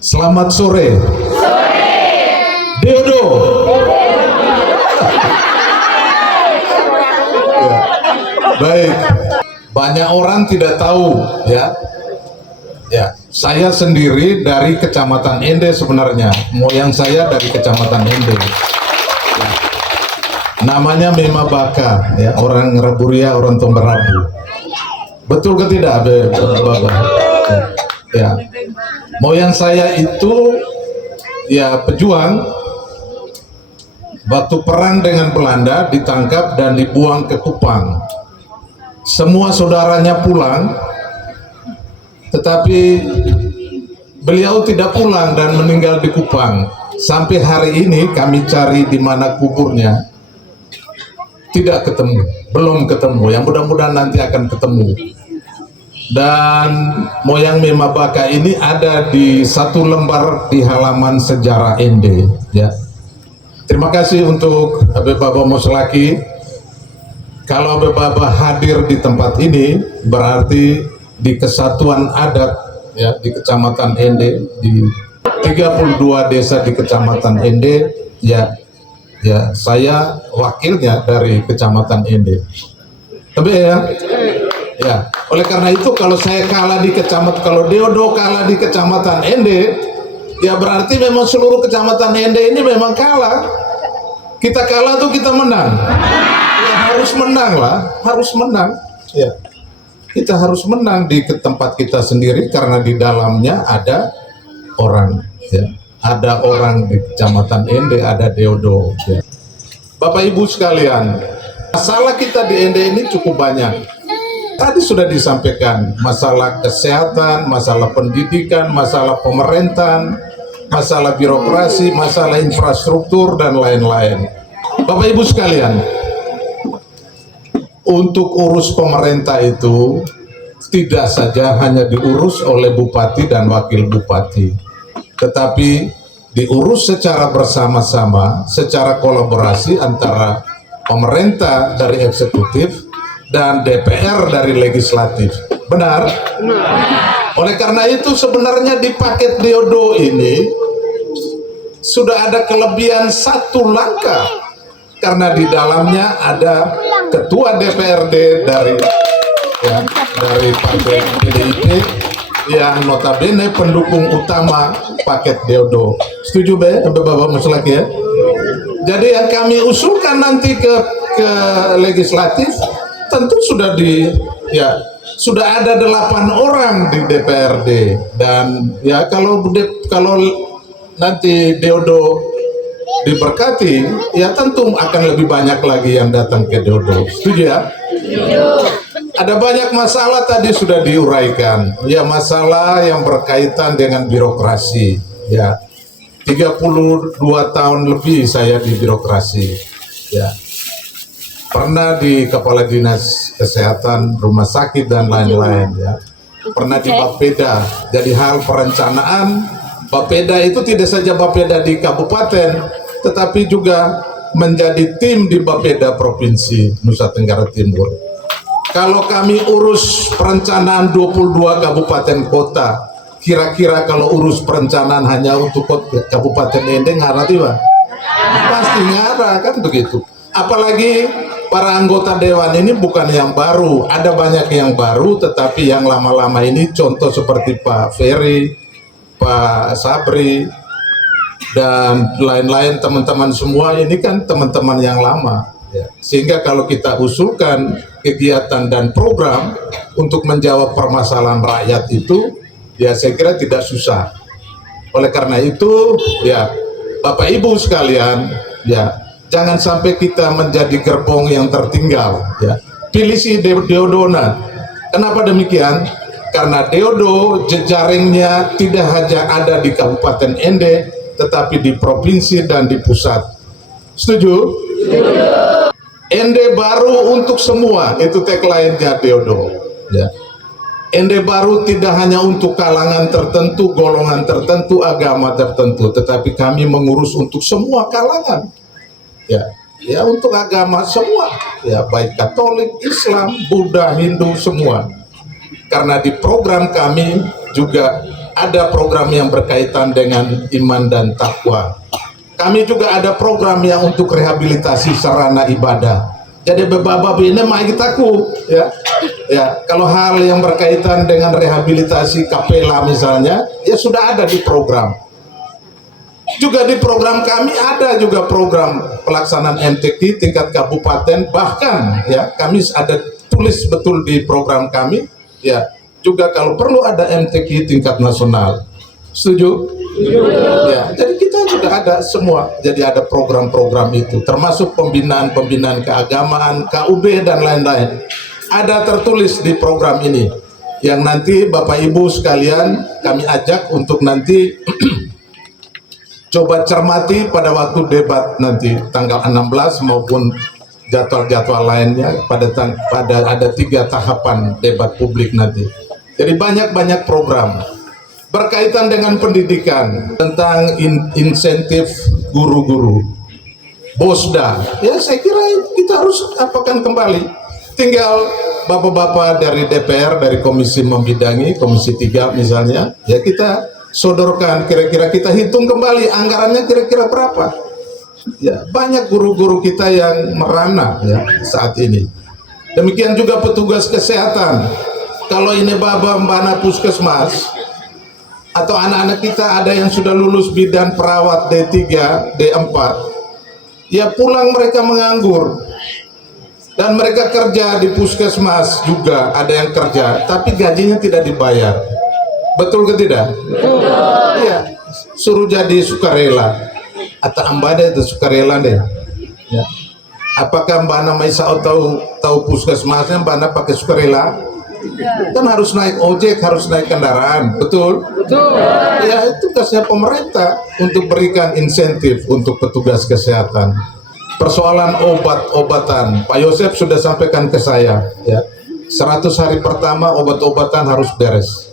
Selamat sore. Deodo. Ya, baik. Banyak orang tidak tahu ya. Ya, saya sendiri dari Kecamatan Ende sebenarnya. Moyang saya dari Kecamatan Ende. Ya. Namanya Mema Baka, ya, orang Raburia, orang Tomberabu. Betul ke tidak, Bapak? Ya. Moyang saya itu ya pejuang. Waktu perang dengan Belanda ditangkap dan dibuang ke Kupang. Semua saudaranya pulang, tetapi beliau tidak pulang dan meninggal di Kupang. Sampai hari ini kami cari di mana kuburnya, tidak ketemu, belum ketemu. Yang mudah-mudahan nanti akan ketemu. Dan moyang Mema Baka ini ada di satu lembar di halaman sejarah Ende. Ya. Terima kasih untuk Bapak Moslaki. Kalau Bapak hadir di tempat ini, berarti di kesatuan adat ya di Kecamatan Ende, di 32 desa di Kecamatan Ende, ya saya wakilnya dari Kecamatan Ende. Tapi ya, oleh karena itu kalau saya kalah di kecamatan, kalau Deodo kalah di Kecamatan Ende, ya berarti memang seluruh Kecamatan Ende ini memang kalah. Kita kalah tuh kita menang. Ya harus menang lah, harus menang. Ya, kita harus menang di tempat kita sendiri karena di dalamnya ada orang. Ya, ada orang di Kecamatan Ende, ada Deodo. Ya. Bapak Ibu sekalian, masalah kita di Ende ini cukup banyak. Tadi sudah disampaikan masalah kesehatan, masalah pendidikan, masalah pemerintahan, masalah birokrasi, masalah infrastruktur, dan lain-lain. Bapak Ibu sekalian, untuk urus pemerintah itu tidak saja hanya diurus oleh bupati dan wakil bupati, tetapi diurus secara bersama-sama, secara kolaborasi antara pemerintah dari eksekutif dan DPR dari legislatif. Benar? Oleh karena itu sebenarnya di paket Deodo ini sudah ada kelebihan satu langkah, karena di dalamnya ada ketua DPRD dari partai PDIP yang notabene pendukung utama paket Deodo. Setuju Bapak Moslaki ya? Jadi yang kami usulkan nanti ke legislatif tentu sudah sudah ada 8 orang di DPRD, dan ya kalau nanti Deodo diberkati, ya tentu akan lebih banyak lagi yang datang ke Deodo. Setuju ya? Ada banyak masalah tadi sudah diuraikan. Ya, masalah yang berkaitan dengan birokrasi. Ya, 32 tahun lebih saya di birokrasi. Ya. Pernah di Kepala Dinas Kesehatan, rumah sakit, dan lain-lain ya. Pernah di Bapeda. Jadi hal perencanaan, Bapeda itu tidak saja Bapeda di kabupaten, tetapi juga menjadi tim di Bapeda Provinsi Nusa Tenggara Timur. Kalau kami urus perencanaan 22 kabupaten kota, kira-kira kalau urus perencanaan hanya untuk Kabupaten Ende ngarah tiba? Pasti ngarah, kan begitu. Apalagi para anggota dewan ini bukan yang baru, ada banyak yang baru, tetapi yang lama-lama ini contoh seperti Pak Ferry, Pak Sabri, dan lain-lain, teman-teman semua ini kan teman-teman yang lama ya. Sehingga kalau kita usulkan kegiatan dan program untuk menjawab permasalahan rakyat itu, ya saya kira tidak susah. Oleh karena itu ya Bapak Ibu sekalian, ya jangan sampai kita menjadi gerbong yang tertinggal ya. Pilih si Deodona. Kenapa demikian? Karena Deodo jejaringnya tidak hanya ada di Kabupaten Ende, tetapi di provinsi dan di pusat. Setuju? Ende baru untuk semua, itu tagline-nya Deodo ya. Ende baru tidak hanya untuk kalangan tertentu, golongan tertentu, agama tertentu, tetapi kami mengurus untuk semua kalangan. Ya untuk agama semua, ya baik Katolik, Islam, Buddha, Hindu, semua. Karena di program kami juga ada program yang berkaitan dengan iman dan takwa. Kami juga ada program yang untuk rehabilitasi sarana ibadah. Jadi beberapa ini mah takut ya. Ya, kalau hal yang berkaitan dengan rehabilitasi kapela misalnya, ya sudah ada di program. Juga di program kami ada juga program pelaksanaan MTQ tingkat kabupaten, bahkan ya kami ada tulis betul di program kami ya, juga kalau perlu ada MTQ tingkat nasional. Setuju? Ya, jadi kita juga ada semua. Jadi ada program-program itu, termasuk pembinaan keagamaan, KUB dan lain-lain. Ada tertulis di program ini yang nanti Bapak Ibu sekalian kami ajak untuk nanti coba cermati pada waktu debat nanti tanggal 16 maupun jadwal-jadwal lainnya pada ada 3 tahapan debat publik nanti. Jadi banyak program berkaitan dengan pendidikan, tentang insentif guru-guru, BOSDA. Ya saya kira kita harus apakan kembali. Tinggal bapak-bapak dari DPR, dari komisi membidangi, komisi 3 misalnya, ya kita sodorkan, kira-kira kita hitung kembali anggarannya kira-kira berapa. Ya, banyak guru-guru kita yang merana ya saat ini. Demikian juga petugas kesehatan. Kalau ini mbak puskesmas atau anak-anak kita ada yang sudah lulus bidan perawat D3, D4, ya pulang mereka menganggur. Dan mereka kerja di puskesmas juga, ada yang kerja, tapi gajinya tidak dibayar. Betul ke tidak? Betul. Iya, suruh jadi sukarela. Atau ambada itu sukarela deh. Ya. Apakah Mbak Ana Maisa tahu puskesmasnya Mbak Ana pakai sukarela? Kan harus naik ojek, harus naik kendaraan, betul? Betul. Ya itu tugasnya pemerintah untuk berikan insentif untuk petugas kesehatan. Persoalan obat-obatan, Pak Yosef sudah sampaikan ke saya, ya 100 hari pertama obat-obatan harus beres.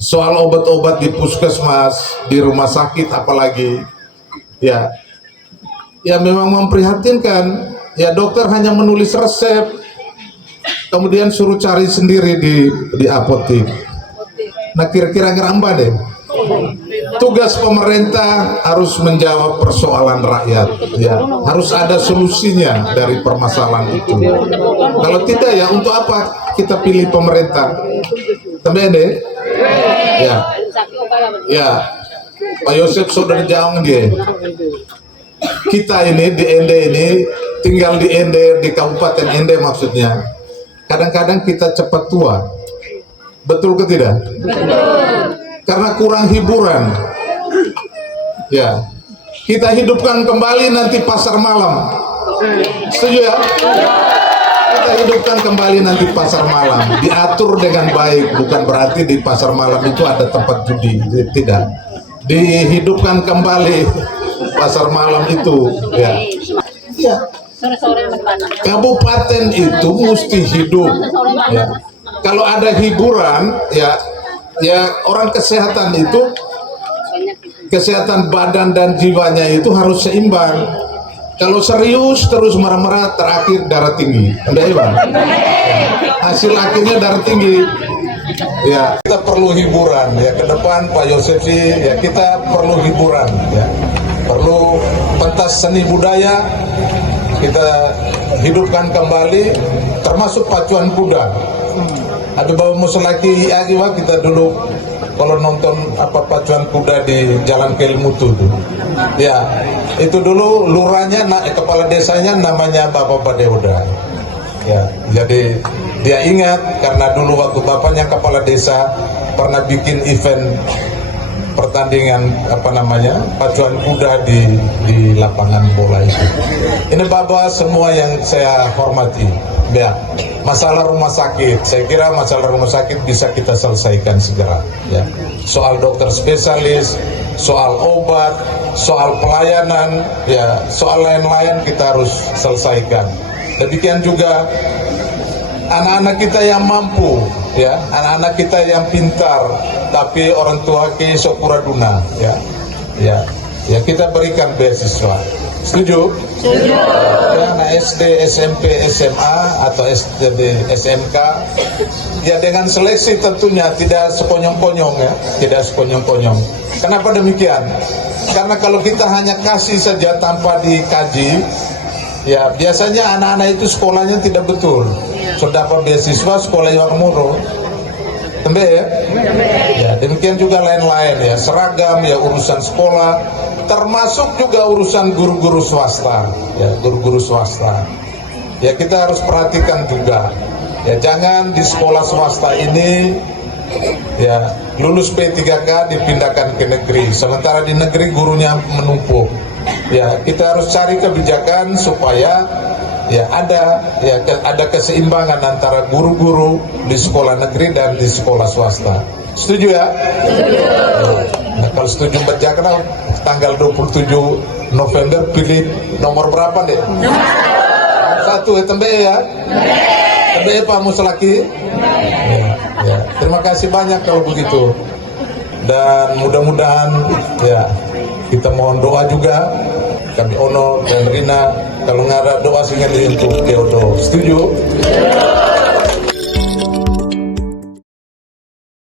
Soal obat-obat di puskesmas, di rumah sakit apalagi, ya memang memprihatinkan. Ya dokter hanya menulis resep, kemudian suruh cari sendiri di apotek. Nah kira-kira ngeramba deh. Tugas pemerintah harus menjawab persoalan rakyat, ya harus ada solusinya dari permasalahan itu. Kalau tidak ya untuk apa kita pilih pemerintah? Temen deh, ya Pak Yosef saudara jauh dia. Kita ini di Ende ini tinggal di Ende, di Kabupaten Ende maksudnya. Kadang-kadang kita cepat tua, betul ke tidak? Karena kurang hiburan. Ya, kita hidupkan kembali nanti pasar malam. Setuju ya? Kita hidupkan kembali nanti pasar malam, diatur dengan baik. Bukan berarti di pasar malam itu ada tempat judi, tidak. Dihidupkan kembali pasar malam itu. Ya, ya. Kabupaten itu mesti hidup. Ya. Kalau ada hiburan, ya orang kesehatan itu, kesehatan badan dan jiwanya itu harus seimbang. Kalau serius terus marah-marah, terakhir darah tinggi. Anda Iwan? Hasil akhirnya darah tinggi. Ya, kita perlu hiburan ya ke depan Pak Yosef sih, ya kita perlu hiburan ya. Perlu pentas seni budaya kita hidupkan kembali, termasuk pacuan kuda. Ada bawa musolaki agiwa kita dulu kalau nonton pacuan kuda di Jalan Kelmutu tuh. Ya, itu dulu lurahnya kepala desanya namanya Bapak Badeuda. Ya, jadi dia ingat karena dulu waktu bapaknya kepala desa pernah bikin event pertandingan pacuan kuda di lapangan bola itu. Ini Bapak semua yang saya hormati. Ya, masalah rumah sakit, saya kira masalah rumah sakit bisa kita selesaikan segera. Ya, soal dokter spesialis, soal obat, soal pelayanan, ya, soal lain-lain kita harus selesaikan. Demikian juga anak-anak kita yang mampu, ya, anak-anak kita yang pintar, tapi orang tua ke sokuraduna, ya kita berikan beasiswa. Setuju? Setuju. Anak SD, SMP, SMA atau SD, SMK, ya dengan seleksi tentunya tidak sekonyong-konyong ya, tidak sekonyong-konyong. Kenapa demikian? Karena kalau kita hanya kasih saja tanpa dikaji, ya biasanya anak-anak itu sekolahnya tidak betul. Sudah dapat beasiswa sekolah yang murah. Tembe ya? Ya, demikian juga lain-lain ya, seragam ya, urusan sekolah, termasuk juga urusan guru-guru swasta ya, guru-guru swasta ya, kita harus perhatikan juga ya, jangan di sekolah swasta ini ya lulus P3K dipindahkan ke negeri, sementara di negeri gurunya menumpuk ya. Kita harus cari kebijakan supaya ya ada keseimbangan antara guru-guru di sekolah negeri dan di sekolah swasta. Setuju ya? Setuju. Nah, kalau setuju berjalan tanggal 27 November pilih nomor berapa deh? Nomor 1 ya, tembe ya? Tembe Pak Muslaki? Ya. Terima kasih banyak kalau begitu. Dan mudah-mudahan ya kita mohon doa juga, kami Ono dan Rina kalau nggak ada doa sehingga untuk Theodore. Setuju?